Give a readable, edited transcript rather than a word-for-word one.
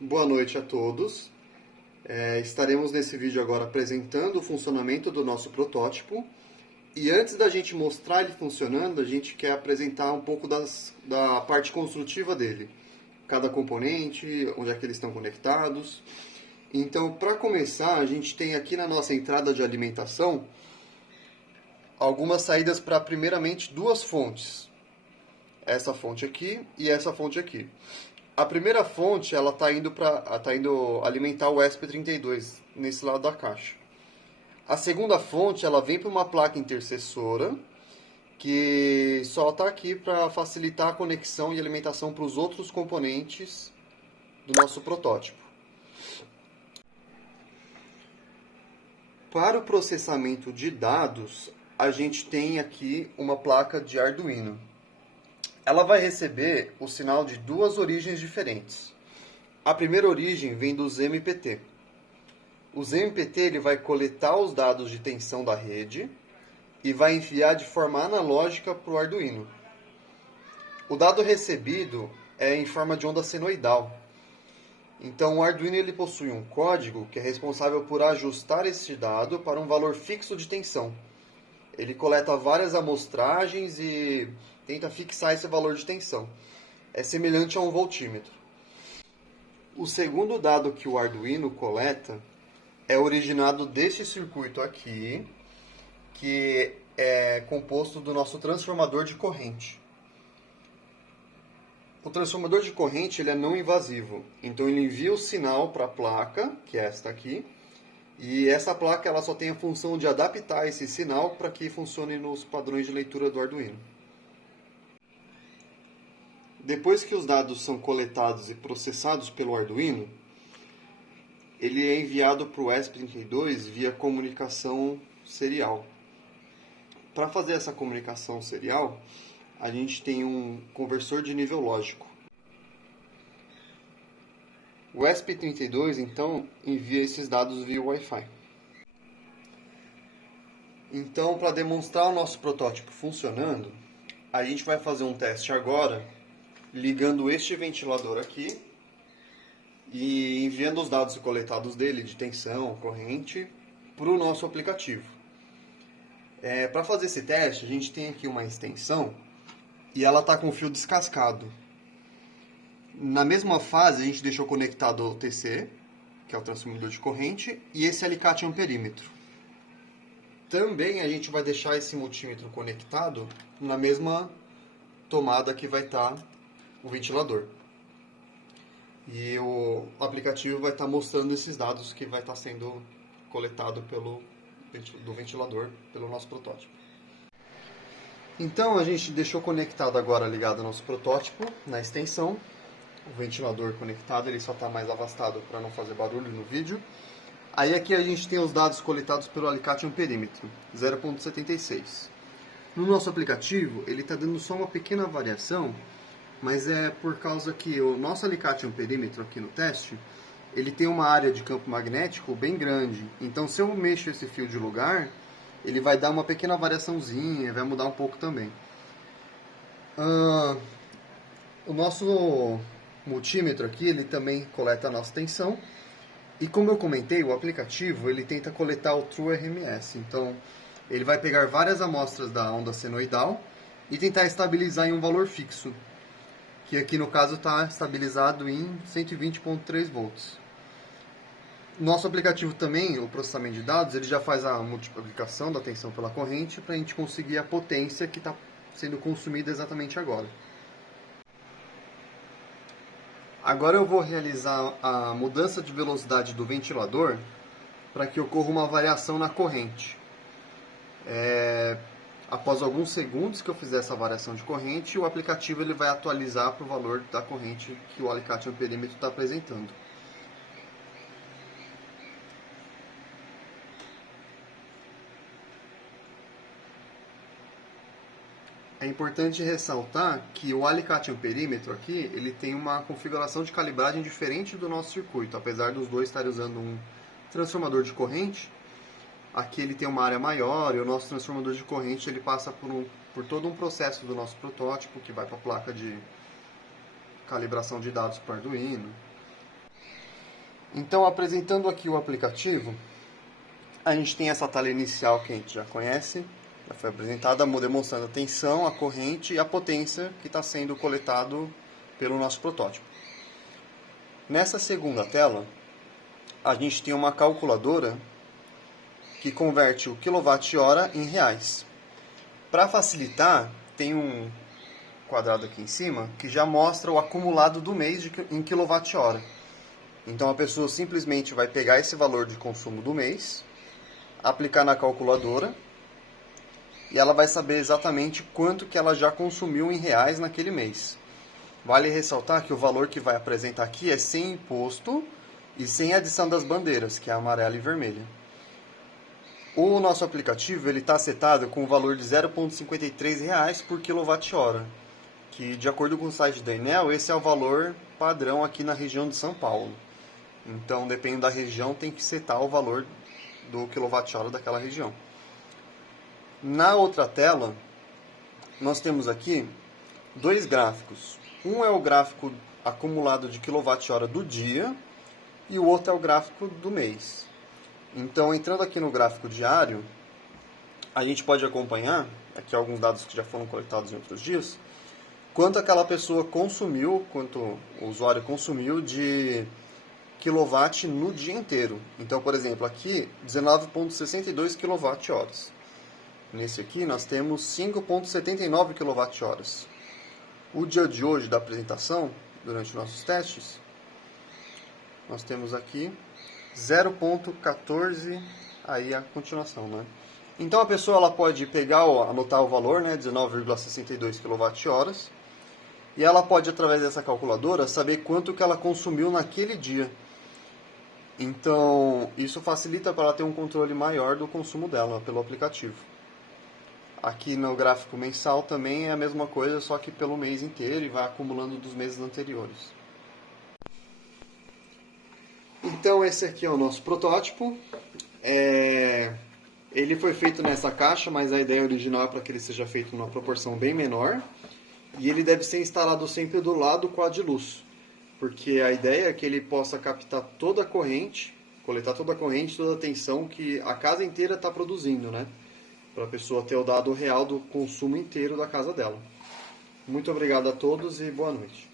Boa noite a todos. Estaremos nesse vídeo agora apresentando o funcionamento do nosso protótipo. E antes da gente mostrar ele funcionando, a gente quer apresentar um pouco da parte construtiva dele. Cada componente, onde é que eles estão conectados. Então, para começar, a gente tem aqui na nossa entrada de alimentação algumas saídas para, primeiramente, duas fontes. Essa fonte aqui e essa fonte aqui. A primeira fonte, ela está indo alimentar o ESP32 nesse lado da caixa. A segunda fonte, ela vem para uma placa intercessora que só está aqui para facilitar a conexão e alimentação para os outros componentes do nosso protótipo. Para o processamento de dados, a gente tem aqui uma placa de Arduino. Ela vai receber o sinal de duas origens diferentes. A primeira origem vem dos MPT. Os MPT ele vai coletar os dados de tensão da rede e vai enviar de forma analógica para o Arduino. O dado recebido é em forma de onda senoidal. Então o Arduino ele possui um código que é responsável por ajustar esse dado para um valor fixo de tensão. Ele coleta várias amostragens e tenta fixar esse valor de tensão. É semelhante a um voltímetro. O segundo dado que o Arduino coleta é originado deste circuito aqui, que é composto do nosso transformador de corrente. O transformador de corrente ele é não invasivo, então ele envia o sinal para a placa, que é esta aqui, e essa placa ela só tem a função de adaptar esse sinal para que funcione nos padrões de leitura do Arduino. Depois que os dados são coletados e processados pelo Arduino, ele é enviado para o ESP32 via comunicação serial. Para fazer essa comunicação serial, a gente tem um conversor de nível lógico. O ESP32, então, envia esses dados via Wi-Fi. Então, para demonstrar o nosso protótipo funcionando, a gente vai fazer um teste agora, ligando este ventilador aqui e enviando os dados coletados dele, de tensão, corrente, para o nosso aplicativo. Para fazer esse teste, a gente tem aqui uma extensão e ela está com o fio descascado. Na mesma fase, a gente deixou conectado o TC, que é o transformador de corrente, e esse alicate amperímetro. Também a gente vai deixar esse multímetro conectado na mesma tomada que vai estar o ventilador. E o aplicativo vai estar mostrando esses dados que vai estar sendo coletado do ventilador pelo nosso protótipo. Então a gente deixou conectado agora, ligado ao nosso protótipo na extensão. O ventilador conectado, ele só está mais afastado para não fazer barulho no vídeo. Aí aqui a gente tem os dados coletados pelo alicate amperímetro 0.76. No nosso aplicativo, ele está dando só uma pequena variação, mas é por causa que o nosso alicate amperímetro aqui no teste, ele tem uma área de campo magnético bem grande. Então se eu mexo esse fio de lugar, ele vai dar uma pequena variaçãozinha, vai mudar um pouco também. O nosso multímetro aqui, ele também coleta a nossa tensão. E como eu comentei, o aplicativo ele tenta coletar o True RMS. Então ele vai pegar várias amostras da onda senoidal e tentar estabilizar em um valor fixo, que aqui no caso está estabilizado em 120.3 volts. Nosso aplicativo também, o processamento de dados, ele já faz a multiplicação da tensão pela corrente para a gente conseguir a potência que está sendo consumida exatamente agora. Agora eu vou realizar a mudança de velocidade do ventilador para que ocorra uma variação na corrente. Após alguns segundos que eu fizer essa variação de corrente, o aplicativo ele vai atualizar para o valor da corrente que o alicate amperímetro está apresentando. É importante ressaltar que o alicate amperímetro aqui, ele tem uma configuração de calibragem diferente do nosso circuito, apesar dos dois estarem usando um transformador de corrente. Aqui ele tem uma área maior e o nosso transformador de corrente ele passa por todo um processo do nosso protótipo, que vai para a placa de calibração de dados para o Arduino. Então, apresentando aqui o aplicativo, a gente tem essa tela inicial que a gente já conhece, já foi apresentada, demonstrando a tensão, a corrente e a potência que está sendo coletado pelo nosso protótipo. Nessa segunda tela, a gente tem uma calculadora que converte o quilowatt-hora em reais. Para facilitar, tem um quadrado aqui em cima que já mostra o acumulado do mês em quilowatt-hora. Então a pessoa simplesmente vai pegar esse valor de consumo do mês, aplicar na calculadora e ela vai saber exatamente quanto que ela já consumiu em reais naquele mês. Vale ressaltar que o valor que vai apresentar aqui é sem imposto e sem adição das bandeiras, que é a amarela e vermelha. O nosso aplicativo está setado com o valor de R$ 0,53 por quilowatt-hora, que de acordo com o site da Enel, esse é o valor padrão aqui na região de São Paulo. Então, dependendo da região, tem que setar o valor do quilowatt-hora daquela região. Na outra tela, nós temos aqui dois gráficos. Um é o gráfico acumulado de quilowatt-hora do dia e o outro é o gráfico do mês. Então, entrando aqui no gráfico diário, a gente pode acompanhar, aqui alguns dados que já foram coletados em outros dias, quanto aquela pessoa consumiu, quanto o usuário consumiu de quilowatt no dia inteiro. Então, por exemplo, aqui 19,62 kWh. Nesse aqui nós temos 5,79 kWh. O dia de hoje da apresentação, durante nossos testes, nós temos aqui 0,14, aí a continuação, né? Então a pessoa ela pode pegar, anotar o valor, né, 19,62 kWh, e ela pode, através dessa calculadora, saber quanto que ela consumiu naquele dia. Então, isso facilita para ela ter um controle maior do consumo dela pelo aplicativo. Aqui no gráfico mensal também é a mesma coisa, só que pelo mês inteiro e vai acumulando dos meses anteriores. Então, esse aqui é o nosso protótipo. Ele foi feito nessa caixa, mas a ideia original é para que ele seja feito numa proporção bem menor. E ele deve ser instalado sempre do lado quad luz, porque a ideia é que ele possa captar toda a corrente, coletar toda a corrente, toda a tensão que a casa inteira está produzindo, né? Para a pessoa ter o dado real do consumo inteiro da casa dela. Muito obrigado a todos e boa noite.